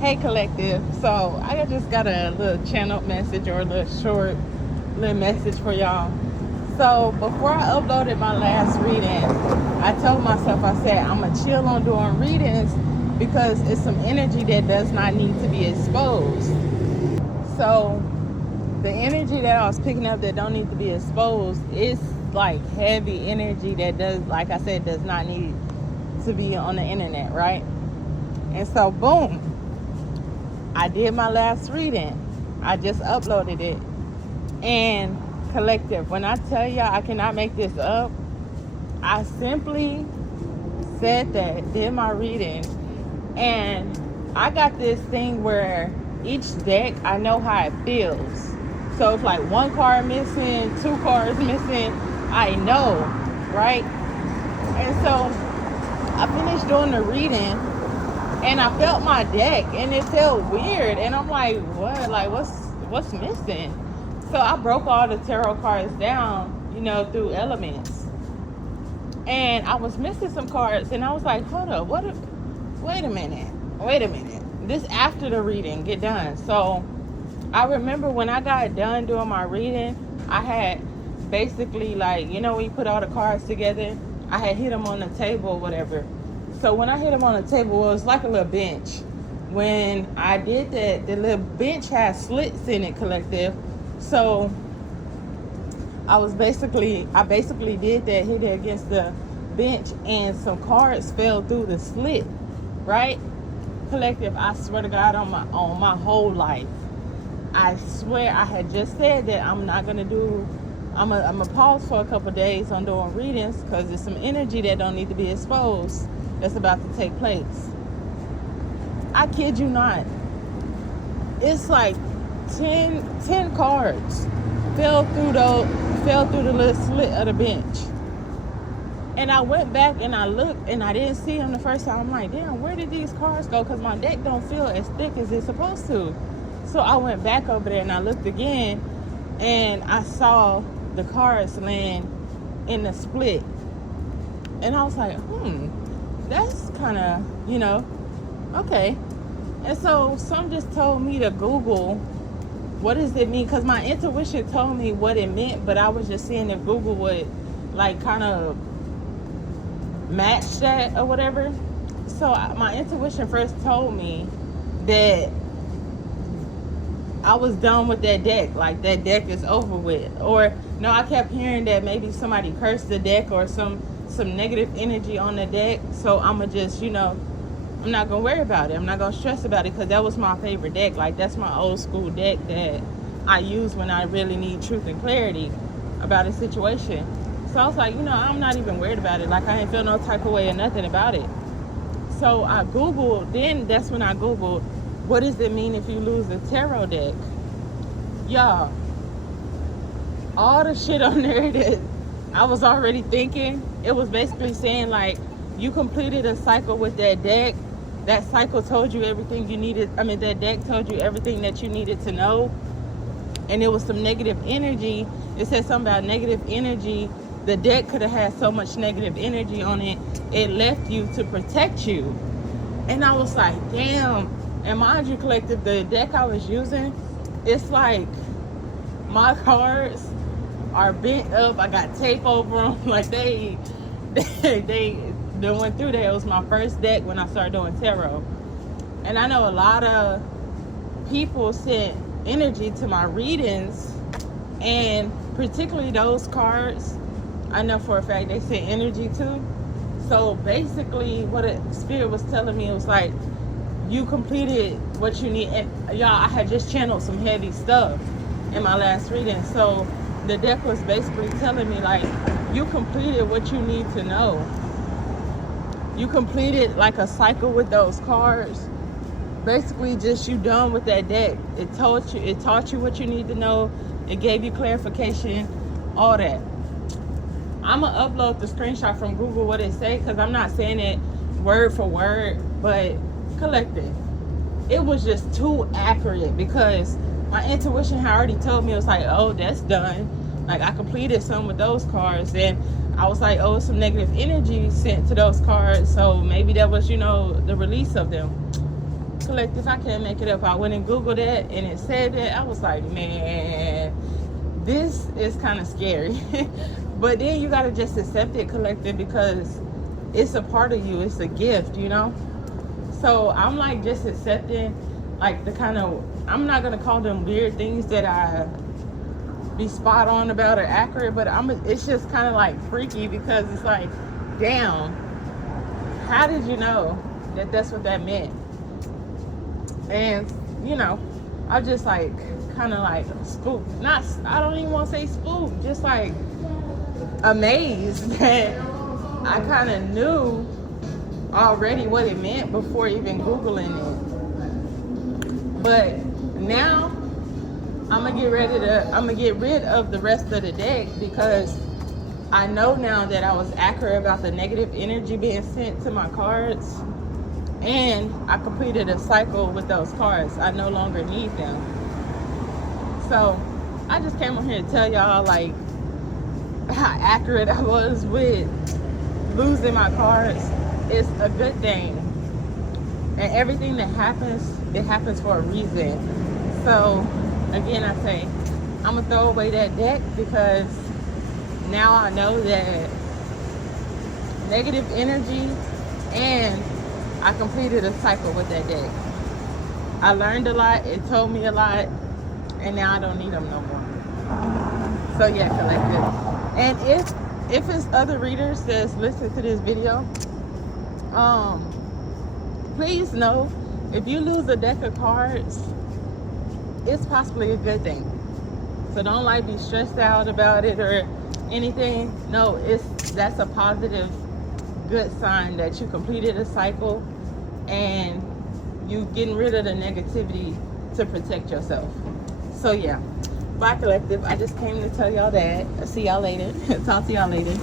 Hey collective, so I just got a little channel message or a little short little message for y'all. So before I uploaded my last reading, I told myself, I said I'm gonna chill on doing readings because it's some energy that does not need to be exposed. So the energy that I was picking up that don't need to be exposed is like heavy energy that does, like I said, does not need to be on the internet, right? And so boom, I did my last reading. I just uploaded it. And collective, when I tell y'all I cannot make this up, I simply said that, did my reading, and I got this thing where each deck, I know how it feels. So if like one card missing, two cards missing, I know, right? And so I finished doing the reading and I felt my deck and it felt weird. And I'm like, what? Like, what's missing? So I broke all the tarot cards down, through elements. And I was missing some cards and I was like, hold up, wait a minute. This after the reading get done. So I remember when I got done doing my reading, I had basically when you put all the cards together, I had hit them on the table or whatever. So when I hit them on the table, it was like a little bench. When I did that, the little bench had slits in it, collective. So I basically did that, hit it against the bench, and some cards fell through the slit, right? Collective, I swear to God, on my whole life, I swear I had just said that I'm gonna pause for a couple days on doing readings because there's some energy that don't need to be exposed that's about to take place. I kid you not. It's like 10 cards fell through the little slit of the bench. And I went back and I looked and I didn't see them the first time. I'm like, damn, where did these cards go? Because my deck don't feel as thick as it's supposed to. So I went back over there and I looked again and I saw the cards laying in the split. And I was like, that's kind of, okay. And so some just told me to Google, what does it mean? Because my intuition told me what it meant, but I was just seeing if Google would kind of match that or whatever. So my intuition first told me that I was done with that deck. Like that deck is over with. Or no, I kept hearing that maybe somebody cursed the deck or some negative energy on the deck. So I'ma just, I'm not gonna worry about it. I'm not gonna stress about it because that was my favorite deck. Like that's my old school deck that I use when I really need truth and clarity about a situation. So I was like, I'm not even worried about it. Like I didn't feel no type of way or nothing about it. So I Googled, then that's when I Googled, what does it mean if you lose a tarot deck? Y'all, all the shit on there that I was already thinking, it was basically saying you completed a cycle with that deck. That cycle told you everything you needed. That deck told you everything that you needed to know. And it was some negative energy. It said something about negative energy. The deck could have had so much negative energy on it. It left you to protect you. And I was like, damn. And mind you, collective, the deck I was using, it's like my cards are bent up. I got tape over them. Like they went through that. It was my first deck when I started doing tarot. And I know a lot of people sent energy to my readings, and particularly those cards, I know for a fact they sent energy too. So basically what the spirit was telling me, it was like, you completed what you need. And y'all, I had just channeled some heavy stuff in my last reading. So the deck was basically telling me you completed what you need to know. You completed a cycle with those cards. Basically just you done with that deck. It taught you what you need to know. It gave you clarification, all that. I'm gonna upload the screenshot from Google what it say, because I'm not saying it word for word, but collective, it was just too accurate because my intuition had already told me. It was like, oh, that's done. I completed some with those cards, and I was like, oh, some negative energy sent to those cards, so maybe that was the release of them. Collective, I can't make it up. I went and Googled it and it said that. I was like, man, this is kind of scary. But then you got to just accept it, Collective, because it's a part of you. It's a gift, you know? So I'm like just accepting like the kind of, I'm not going to call them weird things that I be spot on about or accurate, but it's just kind of like freaky because it's like, damn, how did you know that that's what that meant? And, you know, I just like kind of like spooked. Not, I don't even want to say spooked, just like amazed that I kind of knew already what it meant before even Googling it. But now I'm gonna get rid of the rest of the deck because I know now that I was accurate about the negative energy being sent to my cards, and I completed a cycle with those cards. I no longer need them. So I just came on here to tell y'all like how accurate I was with losing my cards. It's a good thing, and everything that happens, it happens for a reason. So again, I say I'm gonna throw away that deck because now I know that negative energy, and I completed a cycle with that deck. I learned a lot, it told me a lot, and now I don't need them no more. So yeah, Collective. And if it's other readers that's listening to this video, please know, if you lose a deck of cards, it's possibly a good thing. So don't like be stressed out about it or anything. No, that's a positive, good sign that you completed a cycle and you getting rid of the negativity to protect yourself. So yeah, bye, Collective. I just came to tell y'all that. See y'all later. Talk to y'all later.